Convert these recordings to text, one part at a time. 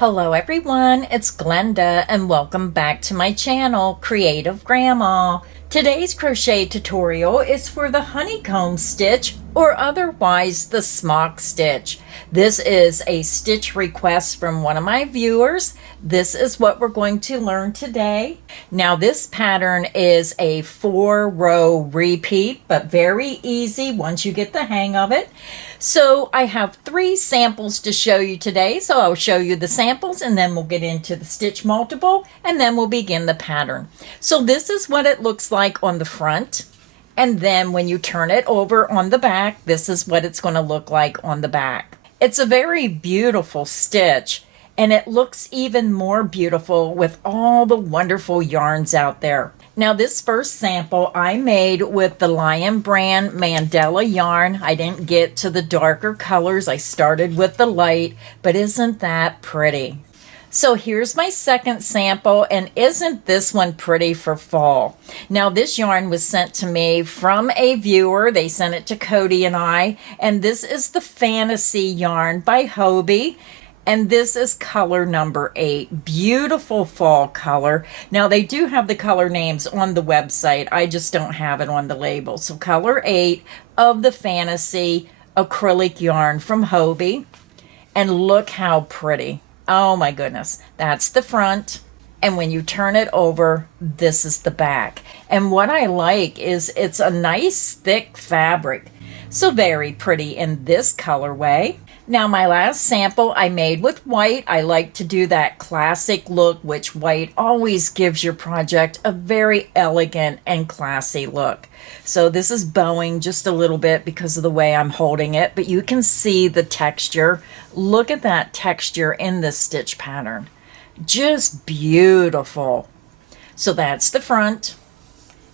Hello everyone, it's Glenda and welcome back to my channel, Creative Grandma. Today's crochet tutorial is for the honeycomb stitch or otherwise the smock stitch. This is a stitch request from one of my viewers. This is what we're going to learn today. Now this pattern is a 4-row repeat, but very easy once you get the hang of it. So I have 3 samples to show you today. So I'll show you the samples and then we'll get into the stitch multiple and then we'll begin the pattern. So this is what it looks like on the front. And then when you turn it over on the back, this is what it's going to look like on the back. It's a very beautiful stitch and it looks even more beautiful with all the wonderful yarns out there. Now this first sample I made with the Lion brand Mandela yarn. I didn't get to the darker colors. I started with the light, but isn't that pretty? So here's my second sample, and isn't this one pretty for fall? Now this yarn was sent to me from a viewer. They sent it to Cody and I, and this is the Fantasy yarn by Hobie. And this is color number 8. Beautiful fall color. Now they do have the color names on the website. I just don't have it on the label. So color 8 of the Fantasy acrylic yarn from Hobie. And look how pretty. Oh my goodness. That's the front. And when you turn it over, this is the back. And what I like is it's a nice thick fabric. So very pretty in this colorway. Now my last sample I made with white. I like to do that classic look, which white always gives your project a very elegant and classy look. So this is bowing just a little bit because of the way I'm holding it, but you can see the texture. Look at that texture in this stitch pattern. Just beautiful. So that's the front,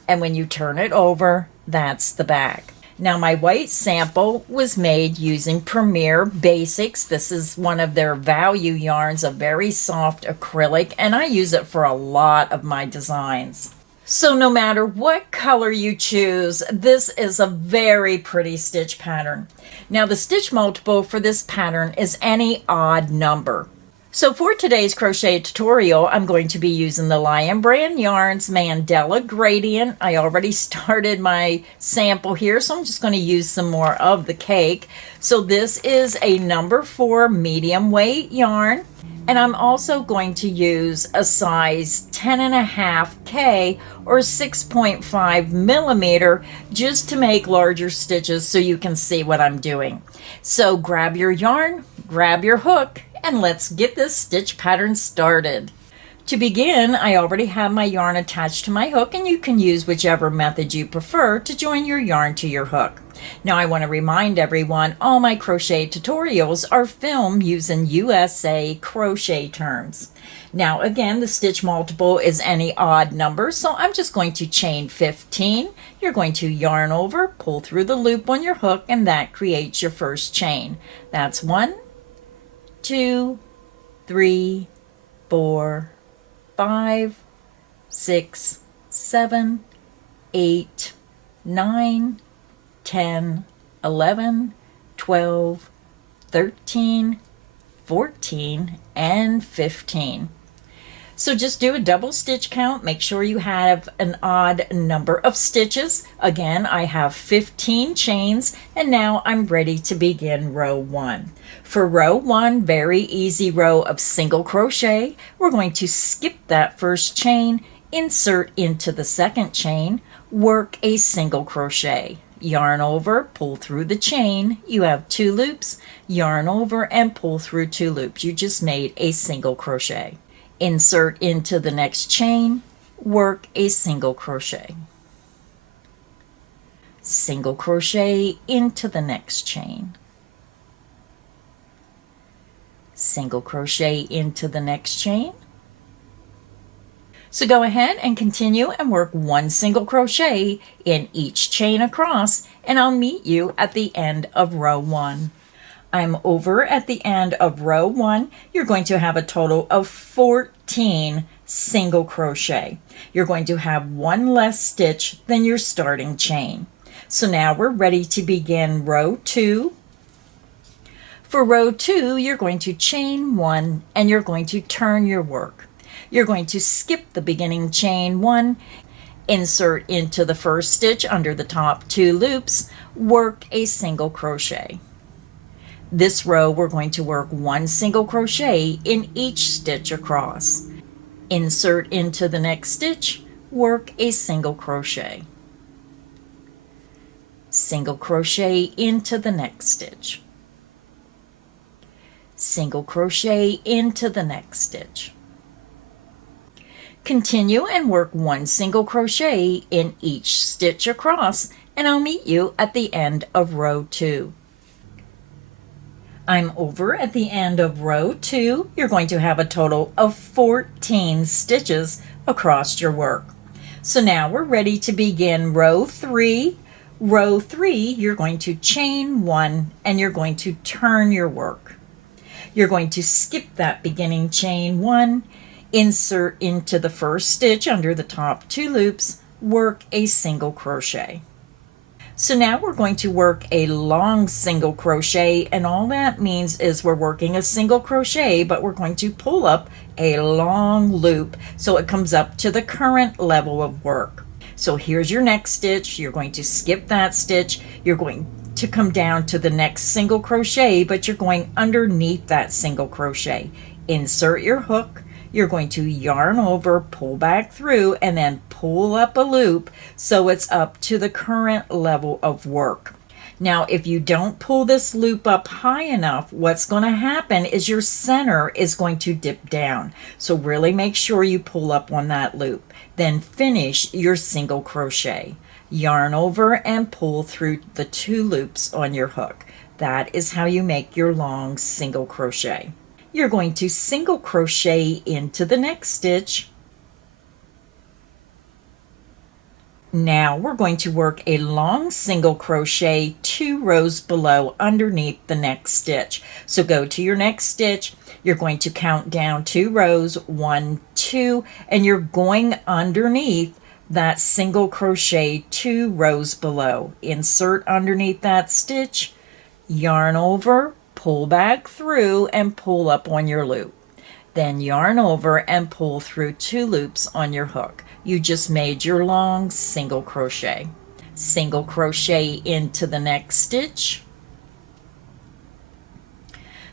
and when you turn it over, that's the back. Now my white sample was made using Premier Basics. This is one of their value yarns, a very soft acrylic, and I use it for a lot of my designs. So no matter what color you choose, this is a very pretty stitch pattern. Now the stitch multiple for this pattern is any odd number. So for today's crochet tutorial, I'm going to be using the Lion brand yarns Mandela Gradient. I already started my sample here, so I'm just going to use some more of the cake. So this is a number 4 medium weight yarn. And I'm also going to use a size 10.5K or 6.5 millimeter just to make larger stitches so you can see what I'm doing. So grab your yarn, grab your hook, and let's get this stitch pattern started. To begin, I already have my yarn attached to my hook, and you can use whichever method you prefer to join your yarn to your hook. Now I want to remind everyone, all my crochet tutorials are filmed using USA crochet terms. Now again, the stitch multiple is any odd number, so I'm just going to chain 15. You're going to yarn over, pull through the loop on your hook, and that creates your first chain. That's 1, 2, 3, 4, 5, 6, 7, 8, 9, 10, 11, 12, 13, 14, and 15. So just do a double stitch count. Make sure you have an odd number of stitches. Again, I have 15 chains, and now I'm ready to begin row 1. For row 1, very easy row of single crochet. We're going to skip that first chain, insert into the second chain, work a single crochet. Yarn over, pull through the chain. You have 2 loops, yarn over and pull through 2 loops. You just made a single crochet. Insert into the next chain, work a single crochet. Single crochet into the next chain. Single crochet into the next chain. So go ahead and continue and work 1 single crochet in each chain across, and I'll meet you at the end of row 1. I'm over at the end of row 1. You're going to have a total of 14 single crochet. You're going to have 1 less stitch than your starting chain. So now we're ready to begin row 2. For row 2, you're going to chain 1 and you're going to turn your work. You're going to skip the beginning chain 1, insert into the first stitch under the top 2 loops, work a single crochet. This row we're going to work 1 single crochet in each stitch across. Insert into the next stitch, work a single crochet. Single crochet into the next stitch. Single crochet into the next stitch. Continue and work 1 single crochet in each stitch across, and I'll meet you at the end of row 2. I'm over at the end of row 2. You're going to have a total of 14 stitches across your work. So now we're ready to begin row 3. Row 3, you're going to chain 1 and you're going to turn your work. You're going to skip that beginning chain 1, insert into the first stitch under the top 2 loops, work a single crochet. So now we're going to work a long single crochet, and all that means is we're working a single crochet, but we're going to pull up a long loop so it comes up to the current level of work. So here's your next stitch. You're going to skip that stitch. You're going to come down to the next single crochet, but you're going underneath that single crochet. Insert your hook. You're going to yarn over, pull back through, and then pull up a loop so it's up to the current level of work. Now, if you don't pull this loop up high enough, what's going to happen is your center is going to dip down. So really make sure you pull up on that loop. Then finish your single crochet. Yarn over and pull through the 2 loops on your hook. That is how you make your long single crochet. You're going to single crochet into the next stitch. Now we're going to work a long single crochet 2 rows below underneath the next stitch. So go to your next stitch. You're going to count down 2 rows, 1, 2, and you're going underneath that single crochet 2 rows below. Insert underneath that stitch, yarn over, pull back through, and pull up on your loop. Then yarn over and pull through 2 loops on your hook. You just made your long single crochet. Single crochet into the next stitch.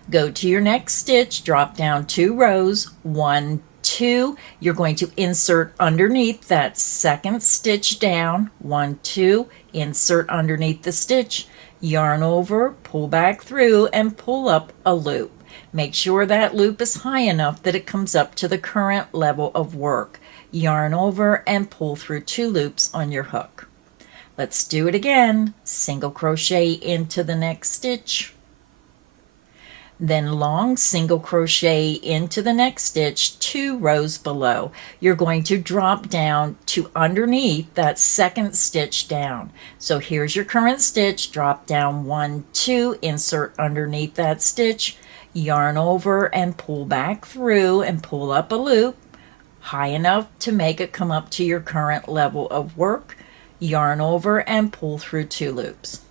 Go to your next stitch, drop down 2 rows, 1, 2. You're going to insert underneath that second stitch down, 1, 2, insert underneath the stitch, yarn over, pull back through, and pull up a loop. Make sure that loop is high enough that it comes up to the current level of work. Yarn over and pull through 2 loops on your hook. Let's do it again. Single crochet into the next stitch. Then long single crochet into the next stitch 2 rows below. You're going to drop down to underneath that second stitch down. So here's your current stitch. Drop down 1, 2, insert underneath that stitch, yarn over and pull back through and pull up a loop high enough to make it come up to your current level of work. Yarn over and pull through 2 loops.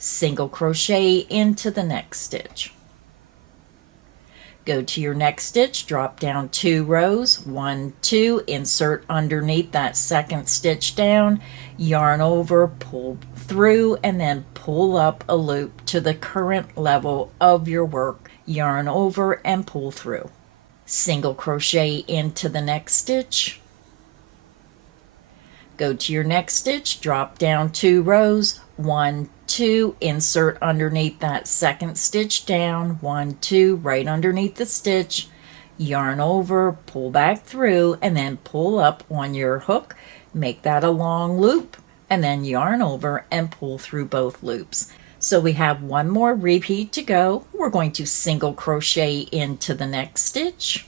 Single crochet into the next stitch. Go to your next stitch, drop down 2 rows, 1, 2, insert underneath that second stitch down, yarn over, pull through, and then pull up a loop to the current level of your work. Yarn over and pull through. Single crochet into the next stitch. Go to your next stitch, drop down 2 rows, 1, 2, insert underneath that second stitch down, 1, 2, right underneath the stitch, yarn over, pull back through, and then pull up on your hook. Make that a long loop, and then yarn over and pull through both loops. So we have 1 more repeat to go. We're going to single crochet into the next stitch.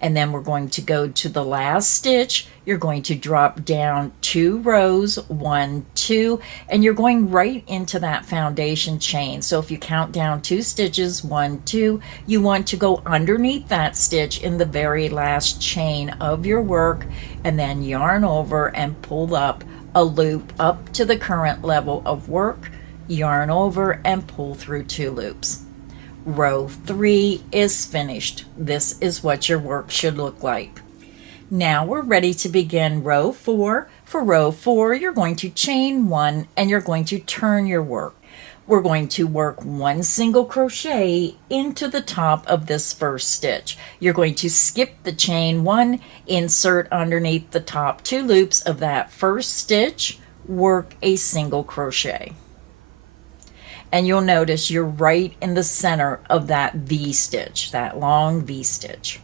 And then we're going to go to the last stitch. You're going to drop down 2 rows, 1, 2, and you're going right into that foundation chain. So if you count down 2 stitches, 1, 2, you want to go underneath that stitch in the very last chain of your work, and then yarn over and pull up a loop up to the current level of work, yarn over and pull through 2 loops. Row 3 is finished. This is what your work should look like. Now we're ready to begin row 4. For row 4, you're going to chain 1 and you're going to turn your work. We're going to work 1 single crochet into the top of this first stitch. You're going to skip the chain 1, insert underneath the top 2 loops of that first stitch, work a single crochet. And you'll notice you're right in the center of that V stitch, that long V stitch.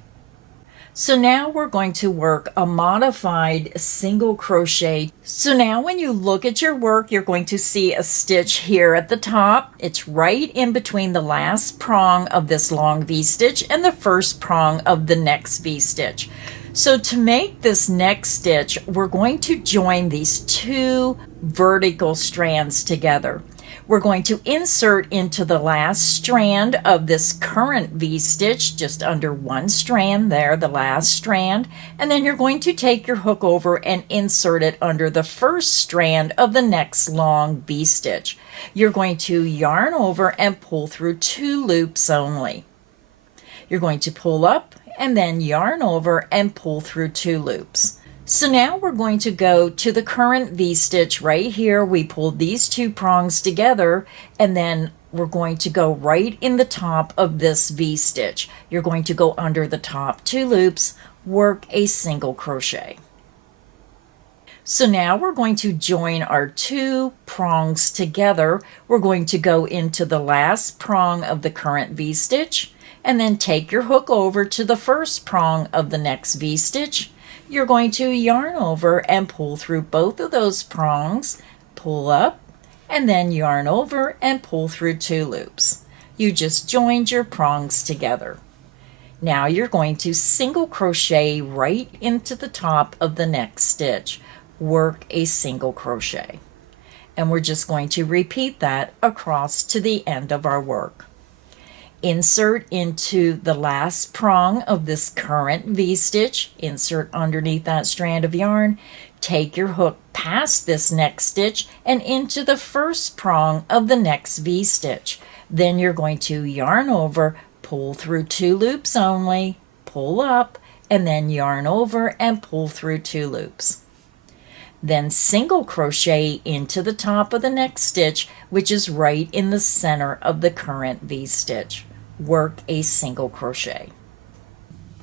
So now we're going to work a modified single crochet. So now when you look at your work, you're going to see a stitch here at the top. It's right in between the last prong of this long V stitch and the first prong of the next V stitch. So to make this next stitch, we're going to join these 2 vertical strands together. We're going to insert into the last strand of this current V stitch, just under 1 strand there, the last strand, and then you're going to take your hook over and insert it under the first strand of the next long V stitch. You're going to yarn over and pull through 2 loops only. You're going to pull up and then yarn over and pull through 2 loops. So now we're going to go to the current V stitch right here. We pulled these 2 prongs together and then we're going to go right in the top of this V stitch. You're going to go under the top 2 loops, work a single crochet. So now we're going to join our 2 prongs together. We're going to go into the last prong of the current V stitch and then take your hook over to the first prong of the next V stitch. You're going to yarn over and pull through both of those prongs, pull up, and then yarn over and pull through 2 loops. You just joined your prongs together. Now you're going to single crochet right into the top of the next stitch. Work a single crochet. And we're just going to repeat that across to the end of our work. Insert into the last prong of this current V stitch, insert underneath that strand of yarn, take your hook past this next stitch and into the first prong of the next V stitch. Then you're going to yarn over, pull through 2 loops only, pull up, and then yarn over and pull through 2 loops. Then single crochet into the top of the next stitch, which is right in the center of the current V stitch. Work a single crochet.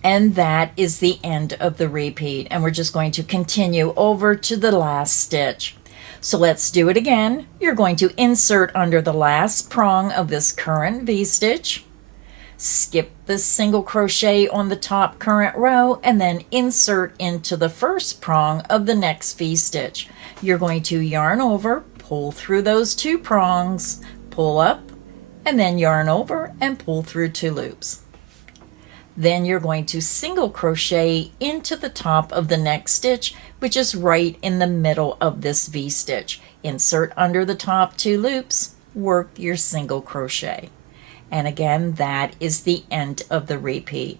And that is the end of the repeat, and we're just going to continue over to the last stitch. So let's do it again. You're going to insert under the last prong of this current V stitch, skip the single crochet on the top current row, and then insert into the first prong of the next V stitch. You're going to yarn over, pull through those 2 prongs, pull up, and then yarn over and pull through 2 loops. Then you're going to single crochet into the top of the next stitch, which is right in the middle of this V stitch. Insert under the top 2 loops, work your single crochet. And again, that is the end of the repeat.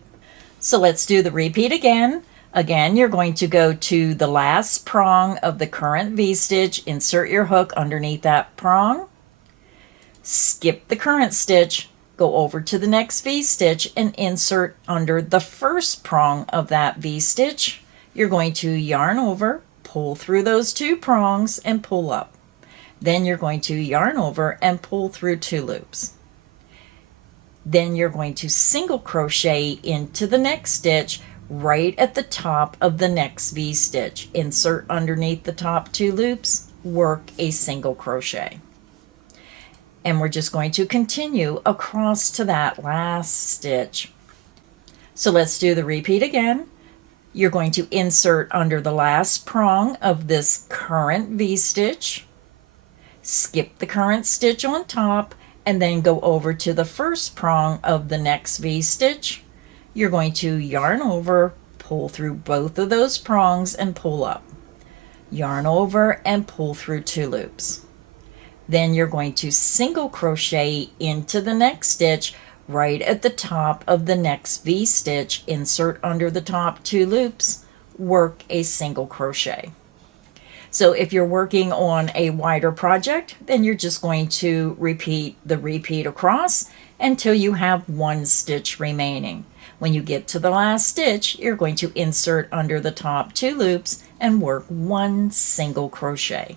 So let's do the repeat again. Again, you're going to go to the last prong of the current V stitch, insert your hook underneath that prong, skip the current stitch, go over to the next V stitch and insert under the first prong of that V stitch. You're going to yarn over, pull through those 2 prongs and pull up. Then you're going to yarn over and pull through 2 loops. Then you're going to single crochet into the next stitch right at the top of the next V stitch. Insert underneath the top 2 loops, work a single crochet. And we're just going to continue across to that last stitch. So let's do the repeat again. You're going to insert under the last prong of this current V stitch, skip the current stitch on top, and then go over to the first prong of the next V stitch. You're going to yarn over, pull through both of those prongs and pull up. Yarn over and pull through 2 loops. Then you're going to single crochet into the next stitch right at the top of the next V stitch, insert under the top 2 loops, work a single crochet. So if you're working on a wider project, then you're just going to repeat the repeat across until you have one stitch remaining. When you get to the last stitch, you're going to insert under the top 2 loops and work 1 single crochet.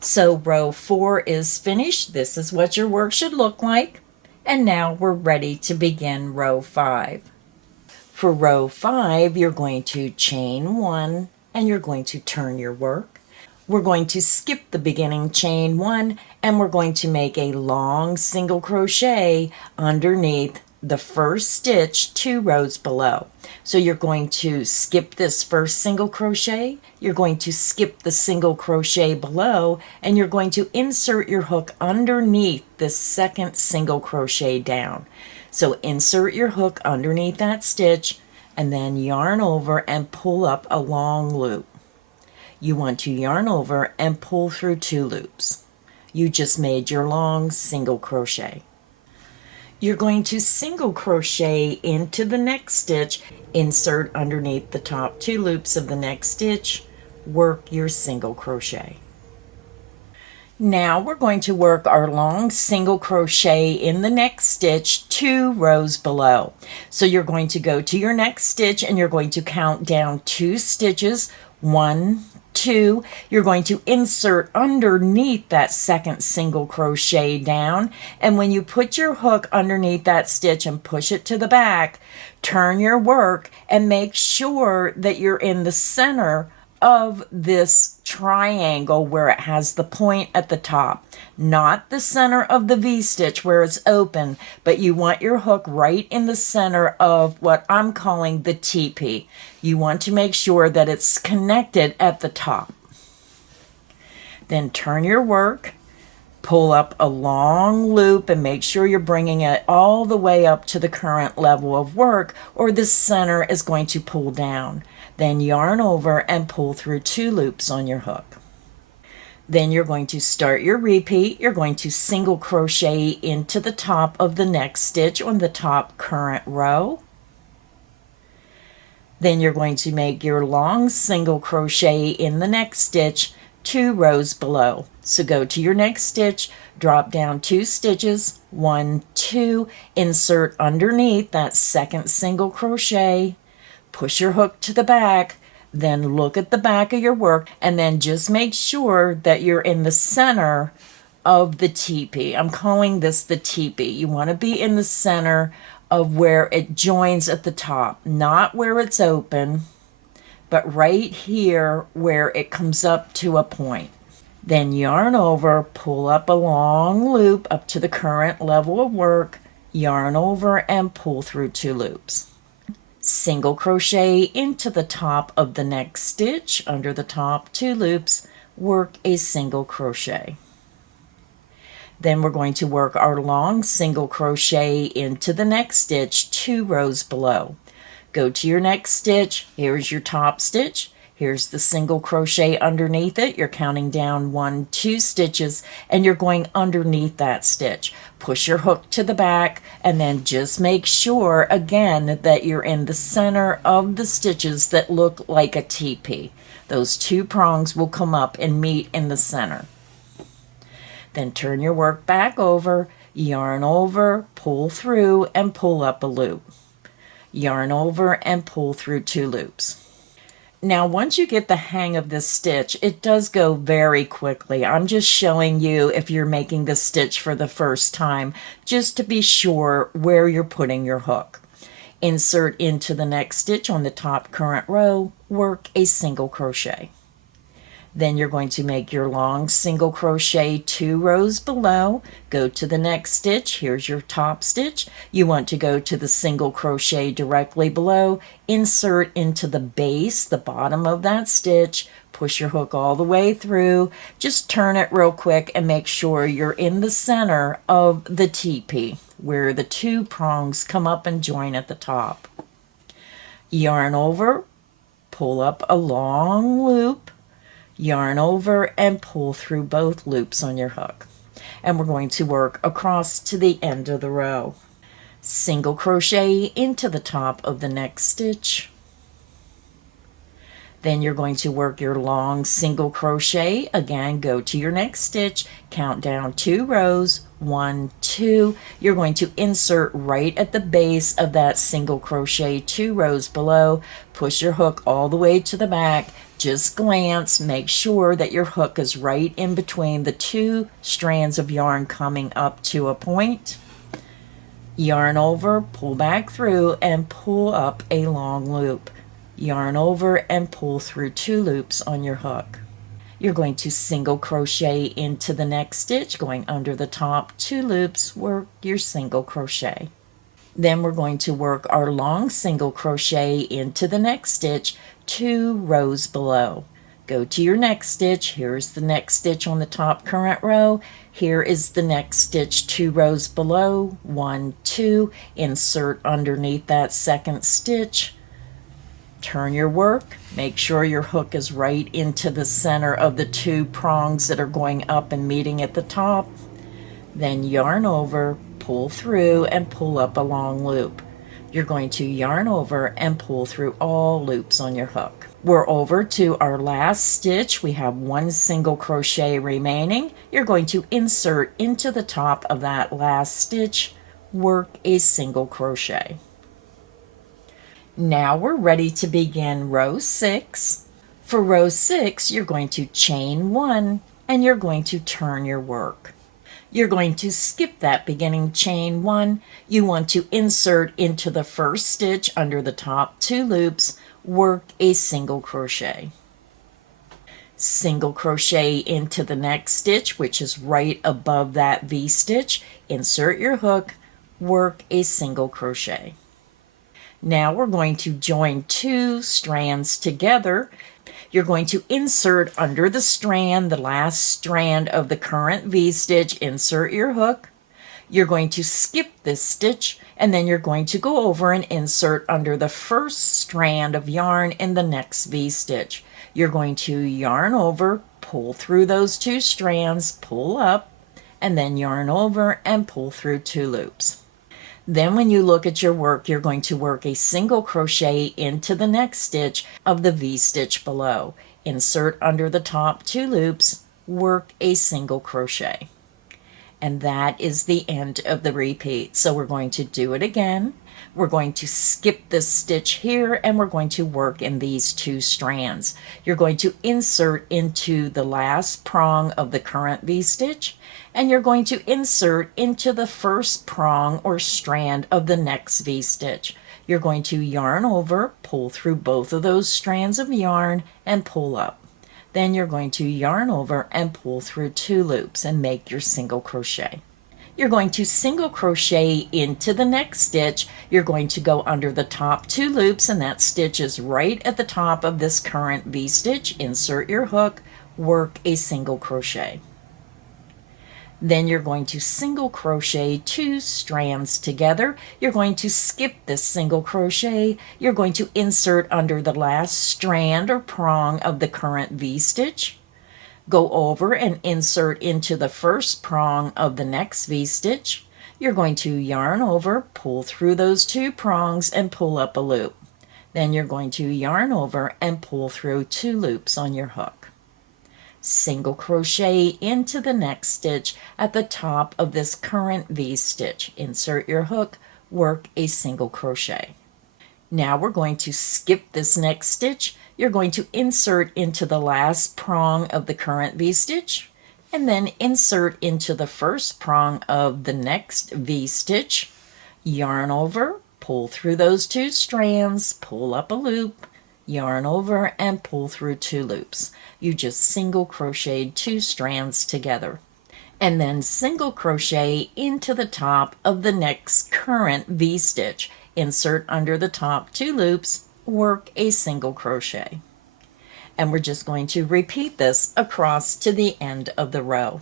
So row 4 is finished. This is what your work should look like. And now we're ready to begin row 5. For row 5, you're going to chain 1 and you're going to turn your work. We're going to skip the beginning chain 1 and we're going to make a long single crochet underneath the first stitch 2 rows below. So you're going to skip this first single crochet, you're going to skip the single crochet below, and you're going to insert your hook underneath the second single crochet down. So insert your hook underneath that stitch and then yarn over and pull up a long loop. You want to yarn over and pull through 2 loops. You just made your long single crochet. You're going to single crochet into the next stitch, insert underneath the top 2 loops of the next stitch, work your single crochet. Now we're going to work our long single crochet in the next stitch 2 rows below. So you're going to go to your next stitch and you're going to count down 2 stitches, 1, 2. You're going to insert underneath that second single crochet down, and when you put your hook underneath that stitch and push it to the back, turn your work and make sure that you're in the center of this triangle where it has the point at the top, not the center of the V-stitch where it's open, but you want your hook right in the center of what I'm calling the teepee. You want to make sure that it's connected at the top. Then turn your work, pull up a long loop and make sure you're bringing it all the way up to the current level of work or the center is going to pull down. Then yarn over and pull through 2 loops on your hook. Then you're going to start your repeat. You're going to single crochet into the top of the next stitch on the top current row. Then you're going to make your long single crochet in the next stitch 2 rows below. So go to your next stitch, drop down 2 stitches, 1, 2, insert underneath that second single crochet, push your hook to the back, then look at the back of your work, and then just make sure that you're in the center of the teepee. I'm calling this the teepee. You want to be in the center of where it joins at the top, not where it's open, but right here where it comes up to a point. Then yarn over, pull up a long loop up to the current level of work, yarn over and pull through 2 loops. Single crochet into the top of the next stitch under the top 2 loops, work a single crochet. Then we're going to work our long single crochet into the next stitch 2 rows below. Go to your next stitch, here's your top stitch, here's the single crochet underneath it, you're counting down 1, 2 stitches, and you're going underneath that stitch. Push your hook to the back, and then just make sure, again, that you're in the center of the stitches that look like a teepee. Those 2 prongs will come up and meet in the center. Then turn your work back over, yarn over, pull through, and pull up a loop. Yarn over and pull through 2 loops. Now, once you get the hang of this stitch, it does go very quickly. I'm just showing you if you're making this stitch for the first time, just to be sure where you're putting your hook. Insert into the next stitch on the top current row, work a single crochet. Then you're going to make your long single crochet 2 rows below. Go to the next stitch. Here's your top stitch. You want to go to the single crochet directly below. Insert into the base, the bottom of that stitch. Push your hook all the way through. Just turn it real quick and make sure you're in the center of the teepee, where the 2 prongs come up and join at the top. Yarn over, pull up a long loop. Yarn over and pull through both loops on your hook. And we're going to work across to the end of the row. Single crochet into the top of the next stitch. Then you're going to work your long single crochet. Again, go to your next stitch, count down 2 rows, 1, 2. You're going to insert right at the base of that single crochet 2 rows below. Push your hook all the way to the back. Just glance, make sure that your hook is right in between the 2 strands of yarn coming up to a point. Yarn over, pull back through, and pull up a long loop. Yarn over and pull through 2 loops on your hook. You're going to single crochet into the next stitch, going under the top 2 loops, work your single crochet. Then we're going to work our long single crochet into the next stitch 2 rows below. Go to your next stitch. Here's the next stitch on the top current row. Here is the next stitch 2 rows below, 1, 2. Insert underneath that second stitch. Turn your work, make sure your hook is right into the center of the 2 prongs that are going up and meeting at the top. Then yarn over, pull through, and pull up a long loop. You're going to yarn over and pull through all loops on your hook. We're over to our last stitch. We have 1 single crochet remaining. You're going to insert into the top of that last stitch, work a single crochet. Now we're ready to begin row 6. For row 6, you're going to chain 1 and you're going to turn your work. You're going to skip that beginning chain 1. You want to insert into the first stitch under the top 2 loops, work a single crochet. Single crochet into the next stitch, which is right above that V stitch. Insert your hook, work a single crochet. Now we're going to join 2 strands together. You're going to insert under the strand, the last strand of the current V stitch, insert your hook. You're going to skip this stitch, and then you're going to go over and insert under the first strand of yarn in the next V stitch. You're going to yarn over, pull through those 2 strands, pull up, and then yarn over and pull through 2 loops. Then when you look at your work, you're going to work a single crochet into the next stitch of the V stitch below. Insert under the top 2 loops, work a single crochet. And that is the end of the repeat. So we're going to do it again. We're going to skip this stitch here and we're going to work in these 2 strands. You're going to insert into the last prong of the current V stitch, and you're going to insert into the first prong or strand of the next V stitch. You're going to yarn over, pull through both of those strands of yarn, and pull up. Then you're going to yarn over and pull through 2 loops and make your single crochet. You're going to single crochet into the next stitch. You're going to go under the top 2 loops, and that stitch is right at the top of this current V stitch. Insert your hook, work a single crochet. Then you're going to single crochet 2 strands together. You're going to skip this single crochet. You're going to insert under the last strand or prong of the current V stitch. Go over and insert into the first prong of the next V stitch. You're going to yarn over, pull through those 2 prongs, and pull up a loop. Then you're going to yarn over and pull through 2 loops on your hook. Single crochet into the next stitch at the top of this current V stitch. Insert your hook, work a single crochet. Now we're going to skip this next stitch. You're going to insert into the last prong of the current V stitch, and then insert into the first prong of the next V stitch. Yarn over, pull through those 2 strands, pull up a loop, yarn over, and pull through 2 loops. You just single crocheted 2 strands together. And then single crochet into the top of the next current V stitch. Insert under the top 2 loops, work a single crochet. And we're just going to repeat this across to the end of the row.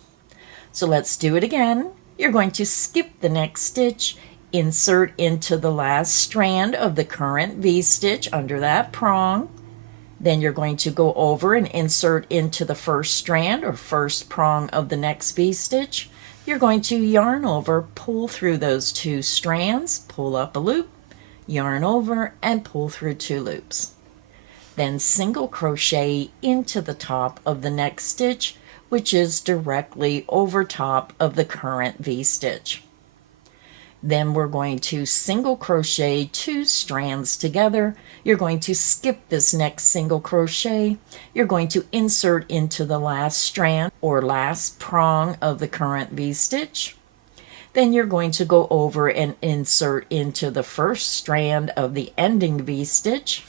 So let's do it again. You're going to skip the next stitch, insert into the last strand of the current V stitch under that prong. Then you're going to go over and insert into the first strand or first prong of the next V stitch. You're going to yarn over, pull through those 2 strands, pull up a loop, yarn over, and pull through 2 loops. Then single crochet into the top of the next stitch, which is directly over top of the current V-stitch. Then we're going to single crochet 2 strands together. You're going to skip this next single crochet. You're going to insert into the last strand or last prong of the current V-stitch. Then you're going to go over and insert into the first strand of the ending V-stitch.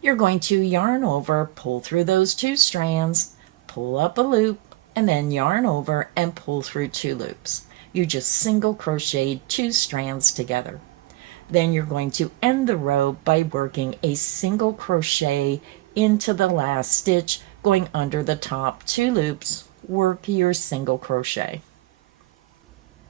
You're going to yarn over, pull through those 2 strands, pull up a loop, and then yarn over and pull through 2 loops. You just single crocheted 2 strands together. Then you're going to end the row by working a single crochet into the last stitch, going under the top 2 loops. Work your single crochet.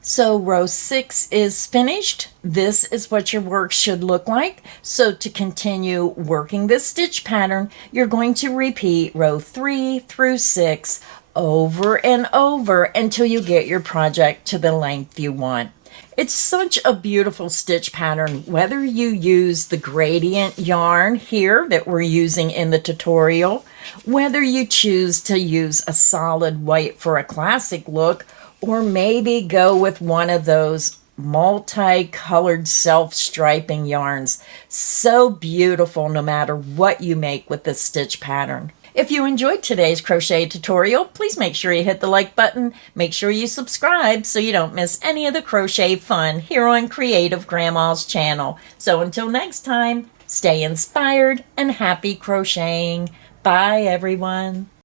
So row 6 is finished. This is what your work should look like. So to continue working this stitch pattern, you're going to repeat row 3 through 6 over and over until you get your project to the length you want. It's such a beautiful stitch pattern, whether you use the gradient yarn here that we're using in the tutorial, whether you choose to use a solid white for a classic look, or maybe go with one of those multicolored self-striping yarns. So beautiful no matter what you make with this stitch pattern. If you enjoyed today's crochet tutorial, please make sure you hit the like button. Make sure you subscribe so you don't miss any of the crochet fun here on Creative Grandma's channel. So until next time, stay inspired and happy crocheting. Bye, everyone.